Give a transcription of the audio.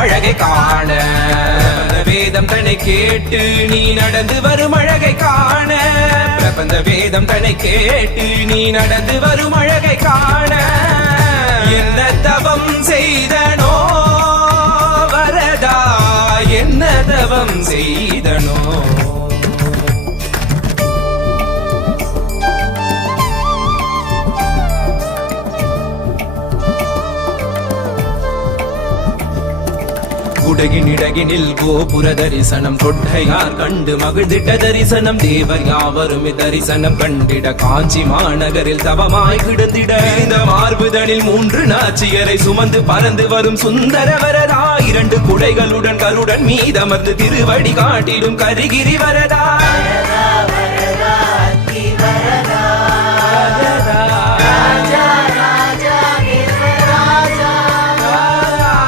அழகை காண வேதம் தன்னை கேட்டு நீ நடந்து வரும் அழகை காண பிரபந்த வேதம் தன்னை கேட்டு நீ நடந்து வரும் அழகை காண என்ன தவம் செய்தனோ வரதா என்ன தவம் செய்தனோ குடகினிடகினில் கோபுர தரிசனம் கொட்டையார் கண்டு மகிழ்ந்திட்ட தரிசனம் தேவர் யாவரும் தரிசனம் கண்டிட காஞ்சி மாநகரில் தவமாய் கிடந்திட இந்த மார்புதனில் 3 நாச்சியரை சுமந்து பறந்து வரும் சுந்தர வரதா 2 குடைகளுடன் கருடன் மீதமர்ந்து திருவடி காட்டிடும் கரிகிரி வரதா.